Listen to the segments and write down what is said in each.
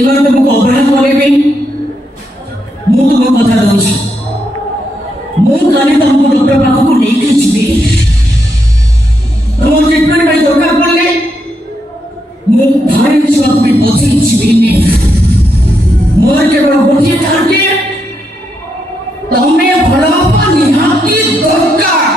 ଏବାର ତମକୁ ଅବହେଳା କରିବି। ମୁଁ ତୁମ କଥା ଦଉଛି, ମୁଁ କାଲି ତମକୁ ଡକ୍ଟର ପାଖକୁ ନେଇକି ଯିବି। ତମ ଟ୍ରିଟମେଣ୍ଟ ପାଇଁ ଦରକାର ପଡ଼ିଲେ ମୁଁ ଘରେ ଛୁଆକୁ ବି ବସେଇ ଯିବିନି। ମୋର କେବଳ ଗୋଟିଏ ଟାର୍ଗେଟ, ତମେ ଭଲ ହବା ନିହାତି ଦରକାର।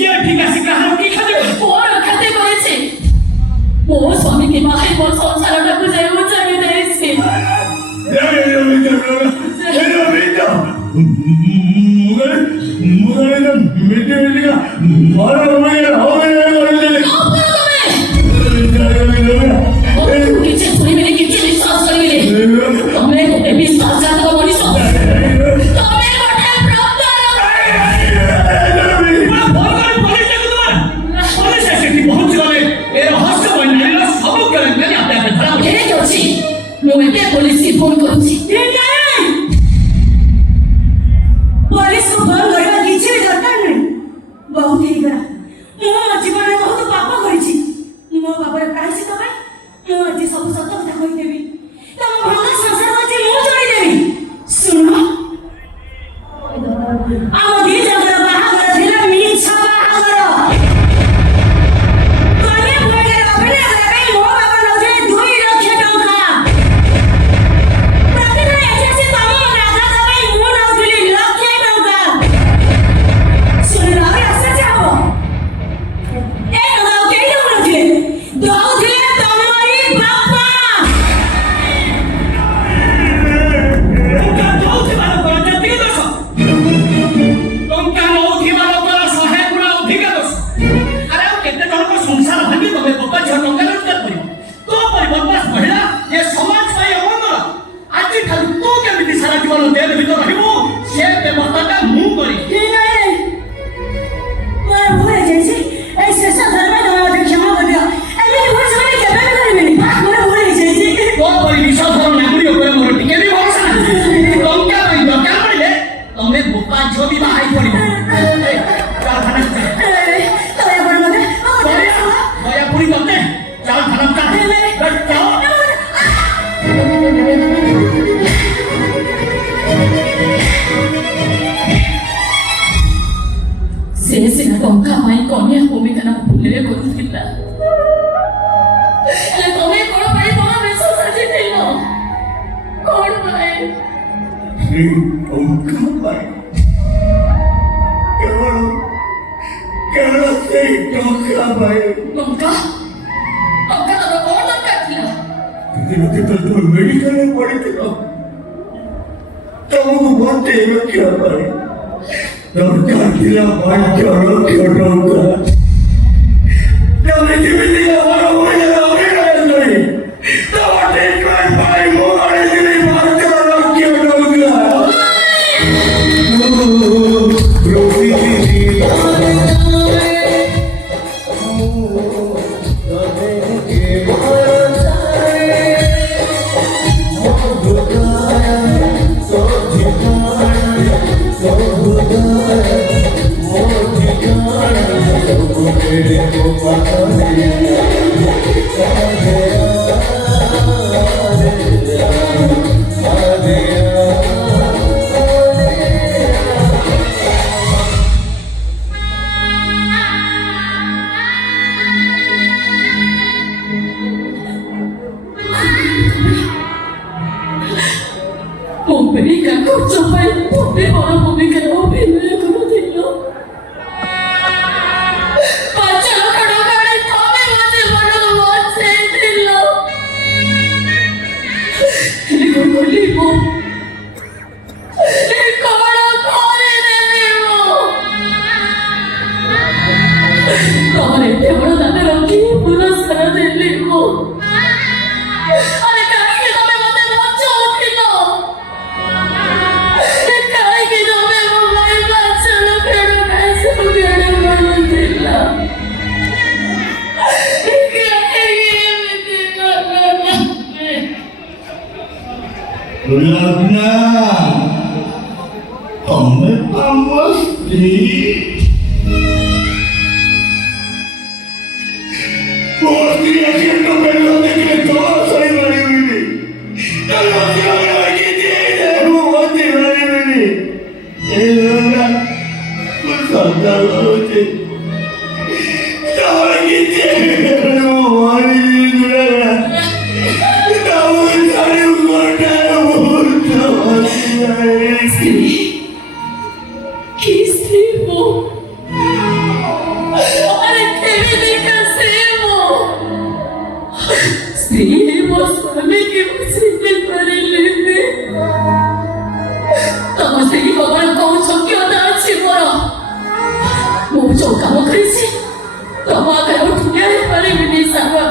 ইয়ে ঠিক আছে কাহার কি খাবে বড় খাতে করেছে ମୋ ସ୍ୱାମୀକି ବାହାଇ ମୋ ସଂସାରଟାକୁ ଯାଇ ଉଜାଡ଼ି ଦେଇଛି କିଛି ଶୁଣିବେନି କିଛି ବିଶ୍ୱାସ କରିବେନି ତମେ ଗୋଟେ ବିଶ୍ୱାସଘାତକ ମଣିଷ ତମେ ଗୋଟେ ଠିକ ଅଛି ମୁଁ ଏବେ ପୋଲିସକୁ ଫୋନ କରୁଛି ପୋଲିସକୁ ଫୋନ କରିବା କିଛି ବି ଦରକାର ନାହିଁ ବହୁତ ହେଇଗଲା ମୁଁ ମୋ ଜୀବନରେ ବହୁତ ପାପ କରିଛି ମୋ ବାବାର ପ୍ରାୟଶ୍ଚିତ ପାଇଁ ମୁଁ ଆଜି ସବୁ ସତ କଥା କହିଦେବି ତମ ଭଲ ସଂସାର ଆଜି ମୁଁ ଯୋଡ଼ିଦେବି ଶୁଣ ଆମ ଦି ଜଣର ବାହାଘର ଥିଲା ମିଛ ବାହାଘର କନ୍ୟା ଭୂମିକାରେ ଅଭିନୟ କରିବା ପାଇଁ ମୋ ବାବା ନେଉଥିଲେ 2 ଲକ୍ଷ ଟଙ୍କା ପ୍ରତିଦିନ ଏଠି ଆସି ତମ ରାଧା ଦେବା ପାଇଁ ମୁଁ ନେଉଥିଲି ଲକ୍ଷେ ଟଙ୍କା ଶୁଣିଲ ଆହୁରି ଆଶ୍ଚର୍ଯ୍ୟ ହବ ଏ ଟଙ୍କା ଆଉ କେହି ଦେଉନଥିଲେ ଦଉଥିଲେ ତମରି ବାପା ମୁଁ ମୋର ଭୁଲ ହେଇଯାଇଛି ଏଇ ଶେଷ ଥର ପାଇଁ ତମେ ମୋତେ କ୍ଷମା କରିଦିଅ ଏମିତି ଭୁଲ ସେମାନେ କେବେ ବି କରିବେନି ମୋର ଭୁଲ ହେଇଯାଇଛି ତମେ ବୋକା ଝିଅ ବି ବାହାଇ ପଡିବ ଦୟାକରି ମୋତେ ପୁଣି ତତେ ଚାଲ ଥାନା ଚାଲ ସେ ସିନା ଟଙ୍କା ପାଇଁ କନ୍ୟା ଭୂମିକାର ଭୁଲରେ କରୁଥିଲା ହେଲେ ତମେ କଣ ପାଇଁ ତମ ବେଶ ସାଜିଥିଲ କଣ ପାଇଁ ଟଙ୍କା ଟଙ୍କା ତମର କଣ ଦରକାର ଥିଲା ମେଡିକାଲରେ ପଡିଥିଲ ତମକୁ ବଞ୍ଚେଇ ରଖିବା ପାଇଁ ଦରକାର ଥିଲା 5 ଲକ୍ଷ ଟଙ୍କା ତମେ ଯେମିତି ଆମର ମହିଳାର ଅଭିନୟ କରି ତମ ଟ୍ରିଟମେଣ୍ଟ ପାଇଁ ମୁଁ ଆଣିଥିଲି 5 ଲକ୍ଷ ଭୂମିକା ଖର୍ଚ୍ଚ ପାଇଁ ତମେ ବଡ଼ ଭୂମିକାର ଅଭିନୟ କରୁଥିଲ 5 ଲକ୍ଷ ଟଙ୍କାରେ ତମେ ମୋ ଜୀବନକୁ ବଞ୍ଚେଇଥିଲ ହେଲେ କଣ କଲି ମୁଁ କଣ କରିଦେଲି ମୁଁ ତମର ଏତେ ବଡ଼ ଦାନ ରଖି ପୁରସ୍କାର ଦେଲି ମୁଁ ଆରେ କାହିଁକି ତମେ ମତେ ବଞ୍ଚଉଥିଲ କାହିଁକି ତମେ ମୋ ପାଇଁ 5 ଲକ୍ଷ ଟଙ୍କା ସୁଗାଡ଼ କରୁଥିଲ କାହିଁକି ଏମିତି କଲ ଲଗ୍ନା ତମେ ଆମ ସ୍ତ୍ରୀ ମୋ ସ୍ତ୍ରୀ ଆଜି ଟଙ୍କା ଦେଖିଲେ ତମ ସହି ପାରିବିନି ମୁଁ ବଞ୍ଚି ପାରିବିନି ସନ୍ତାନ ହଉଛି ତମେ କିଛି ମୁଁ ମରିଯିବି ସ୍ତ୍ରୀ କି ସ୍ତ୍ରୀ ମୁଁ তোমাকে উঠিয়ে পারিবিনি সাগর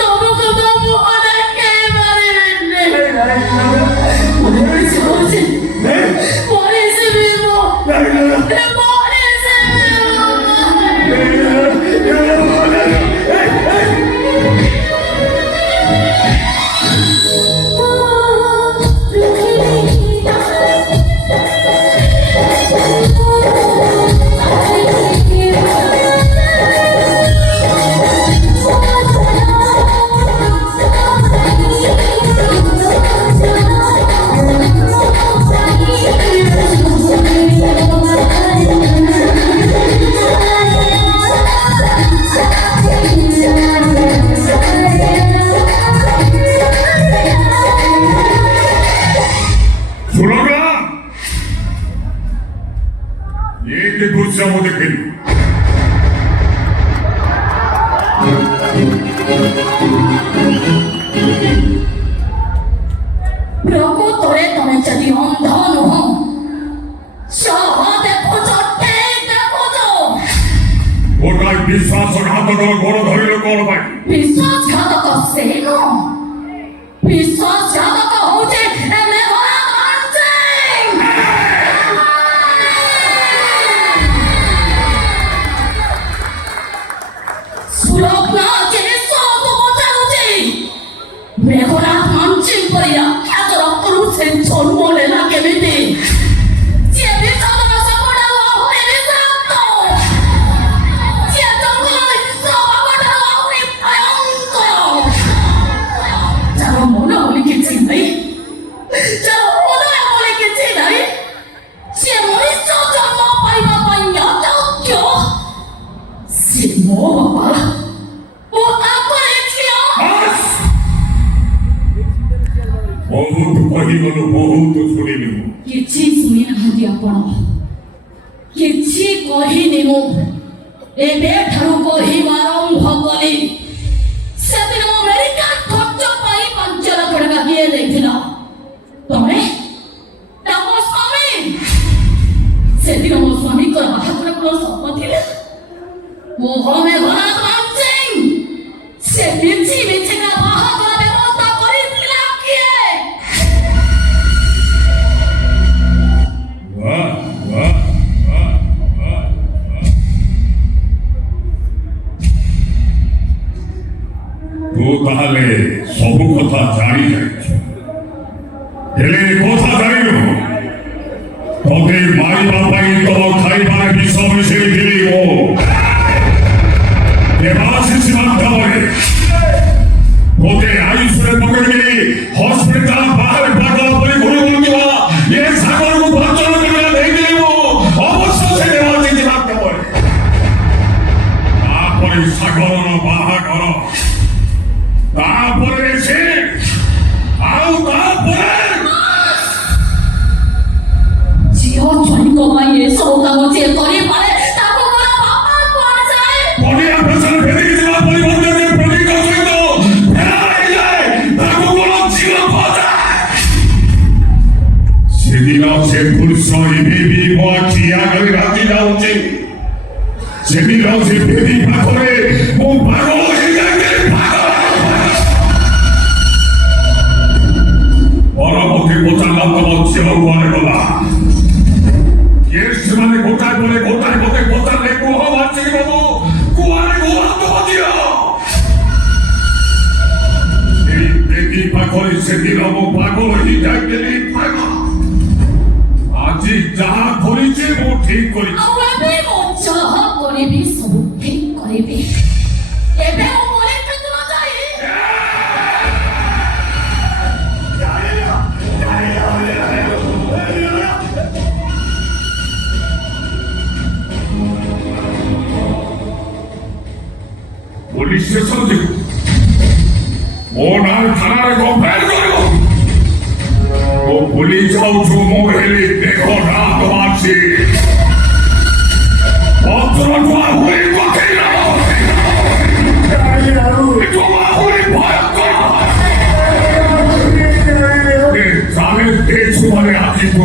তোমাকে তো মনে কে পারিবিনি মরেছে মরেছে মরেছে বিমো মরেছে 얘게 붙잡아 대표 ପ୍ରକୃତରେ ତମେ ଯଦି ଅନ୍ଧ ନୁହଁ ସହ ଦେଖୁଛ ଠିକ ଦେଖୁଛ ଗୋଟାଏ ବିଶ୍ୱାସଘାତକ ଗୋଡ଼ ଧରିଲ କ'ଣ ପାଇଁ ବିଶ୍ୱାସଘାତକ ସେ ନୁହଁ ବିଶ୍ୱାସଘାତକ ହଉଛି ଏମେ ଭରା ସୁଲଗ୍ନ ଜିନିଷକୁ ପଚାରୁଛି ମେଘନାଥ ମାଂଚିଂ କରି ଆଖ୍ୟାତ ରକ୍ତରୁ ସେ ଜନ୍ମ ନେଲା କେମିତି ସିଏ ବିଷଧର ସାପଠାରୁ ଆହୁରି ବିଷାକ୍ତ ସିଏ ଜଙ୍ଗଲ ସାପଠାରୁ ଆହୁରି ଭୟଙ୍କର ଯାହାର ମନ ବୋଲି କିଛି ନାହିଁ ଯାହାର ହୃଦୟ ବୋଲି କିଛି ନାହିଁ ସିଏ ମଣିଷ ଜନ୍ମ ପାଇବା ପାଇଁ ଅଯୋଗ୍ୟ ସେ ମୋ ବାପା ମୋ ତାଙ୍କରି ଝିଅ ବହୁତ କହିଗଲୁ ବହୁତ ଶୁଣିଲୁ କିଛି ଶୁଣି ନାହାନ୍ତି ଆପଣ କିଛି କହିନି ମୁଁ ଏବେଠାରୁ କହିବା ଆରମ୍ଭ କଲି ସେଦିନ ମୋ ମେଡିକାଲ ଖର୍ଚ୍ଚ ପାଇଁ 5 ଲକ୍ଷ ଟଙ୍କା କିଏ ଦେଇଥିଲ ତମେ ନା ମୋ ସ୍ୱାମୀ ସେଦିନ ମୋ ସ୍ୱାମୀଙ୍କର ବାହାଘର କ'ଣ ସ୍ୱପ୍ନ ଥିଲେ ମୋ ଘରେ ଘର ମାଂଚିଂ ସେ ମିଛି ମିଛିକା ବାହାଘର ବ୍ୟବସ୍ଥା କରିଥିଲା କିଏ ତୁ ତାହେଲେ ସବୁ କଥା ଜାଣି ଯାଇଛୁ ହେଲେ କଥା ଜାଣିଲୁ ତତେ ମାରିବା ପାଇଁ ତମ ଖାଇବାରେ ବିଷ ମିଶେଇଥିଲି ମୁଁ ଦେବାଶିଷ ମାଧ୍ୟମରେ ତତେ ଆୟୁଷରେ ପକେଇକି ହସ୍ପିଟାଲ ବାହାରେ ପାଗଳ ପରି ଘୁରି ବୁଲୁଥିବା ଏ ସାଗରକୁ ବଞ୍ଚନ କରିବା ଦେଇଥିଲି ମୁଁ ଅବଶ୍ୟ ସେ ଦେବାଶିଷ ମାଧ୍ୟମରେ ତାପରେ ସାଗରର ବାହାଘର ତାପରେ ସେ ଆଉ ତାପରେ ଝିଅ ଜ୍ୱାଇଁଙ୍କ ପାଇଁ ଏସବୁ କାମ ଯିଏ କରିପାରେ ତାକୁ ମୋର ବାପା କୁହାଯାଏ ବଢିଆ ପ୍ରଚାର ଫେରିକି ଯିବା ପରିବର୍ତ୍ତେ ପ୍ରତୀକ ସହିତ ଫେରାଇଯାଏ ତାକୁ କ'ଣ ଝିଅ କୁହାଯାଏ ସେଦିନ ସେ ପୁରୁଷ ଏବେ ବି ମୋ ଆଖି ଆଗରେ ରାତି ଯାଉଛି ସେଦିନ ସେ ବେଦୀ ପାଖରେ ମୁଁ ପାଗଳ ହେଇଯାଇଥିଲି ପାଗଳ ପରବର୍ତ୍ତୀ ପଚାରିଲା ତମ ଝିଅ କୁଆଡ଼େ ଗଲା ये ସେମାନେ ଗୋଟାଏ ପରେ ଗୋଟାଏ ମୋତେ ପଚାରିଲେ କୁହ ମାଂଚିଂ ବାବୁ କୁଆଡ଼େ ଗଲା ତମ ଝିଅ ସେଇ ବେଦୀ ପାଖରେ ସେଦିନ ମୁଁ ପାଗଳ ହେଇଯାଇଥିଲି ପାଗଳ ଆଜି ଯାହା କରିଛି ମୁଁ ଠିକ କରିଛି ଆଉ ଏବେ ମୁଁ ଯାହା କରିବି ସବୁ ଠିକ କରିବି ଏବେ ମୁଁ ପରୀକ୍ଷା ନ ଯାଇ पुलिस स्टेशन ଯିବୁ ମୋ ନାଁ ଥାନାରେ କମ୍ପ୍ଲେନ୍ କରିବ ଓ ପୁଲିସ ଯାଉଛୁ ମୁଁ ହେଲି ଦେଖ ନା ତମାସି ପତ୍ରଠୁ ଆହୁରି କଠେଇଲା ଏଠୁ ଆହୁରି ଭୟଙ୍କର ଚାଲେ ଦେଖୁ ମାନେ ଆଜି ତୁ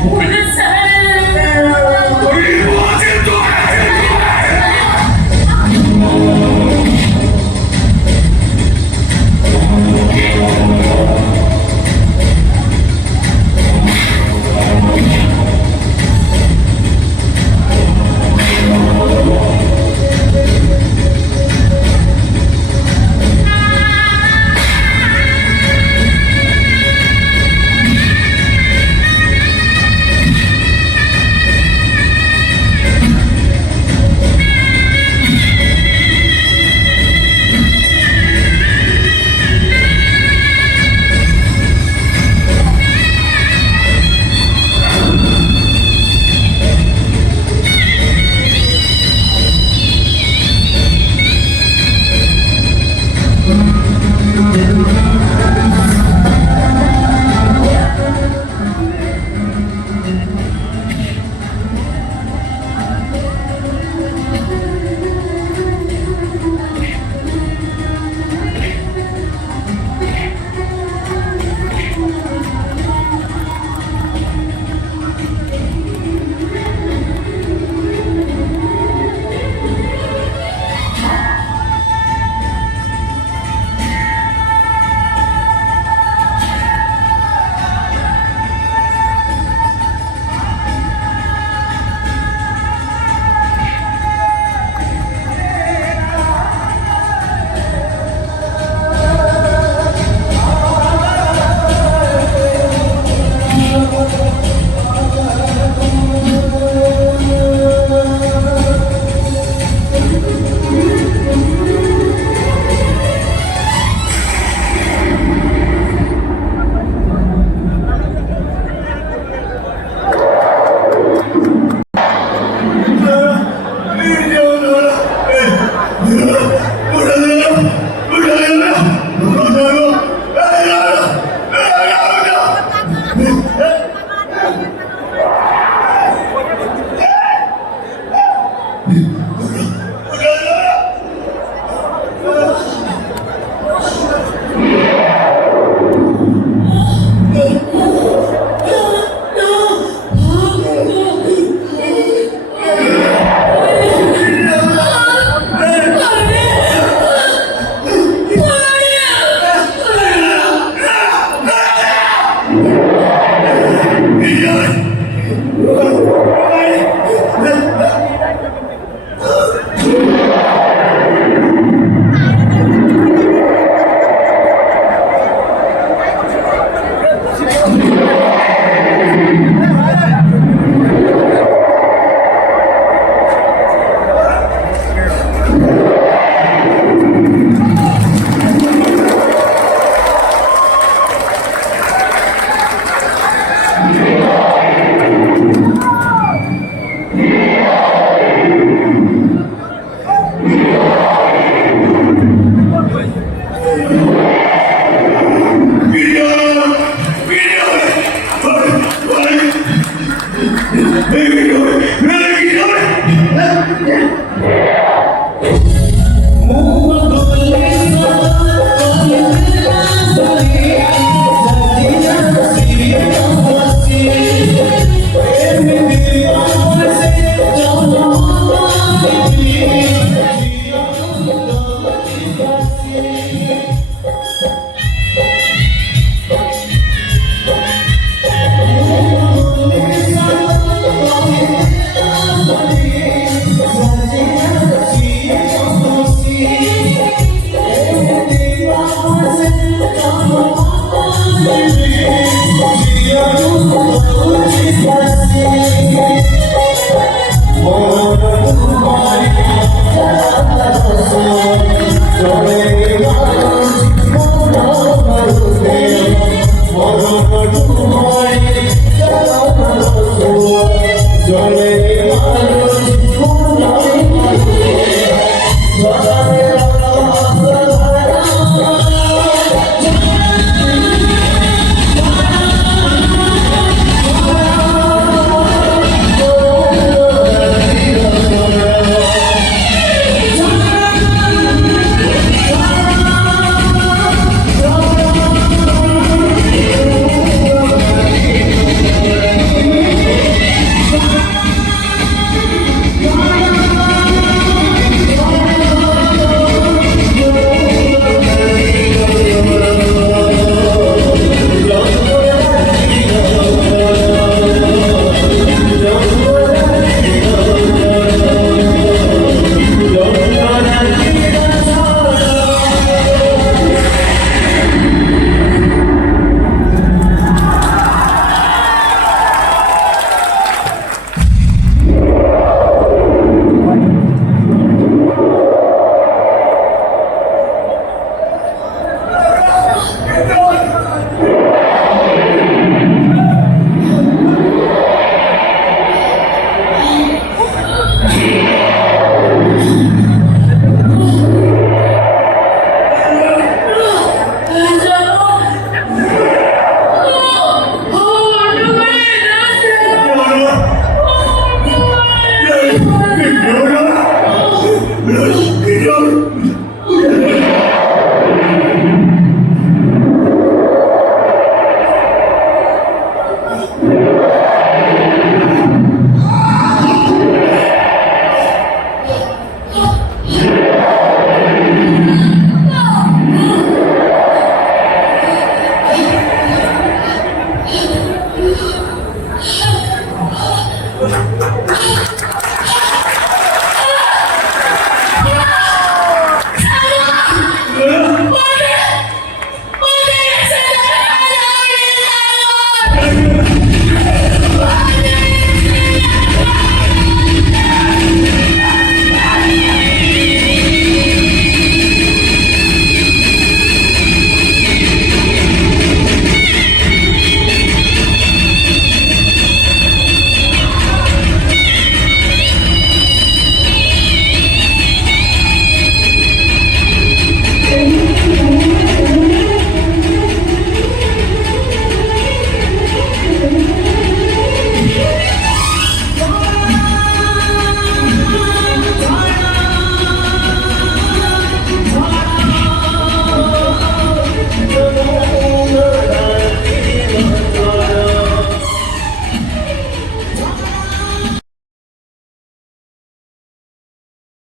Hey,